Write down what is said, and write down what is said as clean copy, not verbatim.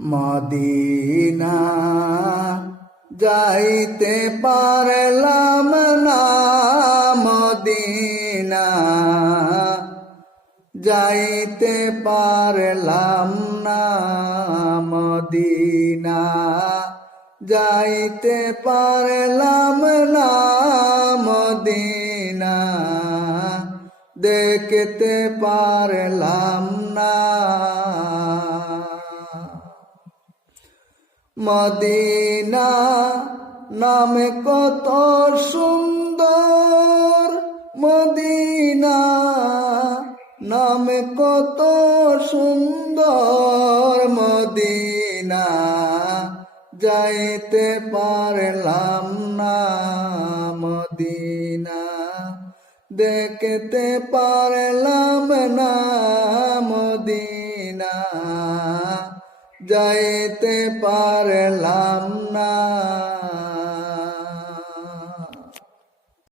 Medina যাইতে পারলাম না, মদিনা যাইতে পারলাম না, মদিনা যাইতে পারলাম না, মদিনা দেখতে পারলাম না। মদিনা নামে কত সুন্দর, মদিনা নামে কত সুন্দর, মদিনা যাইতে পারলাম না, মদিনা দেখতে পারলাম না, মদিনা যাইতে পারলাম না।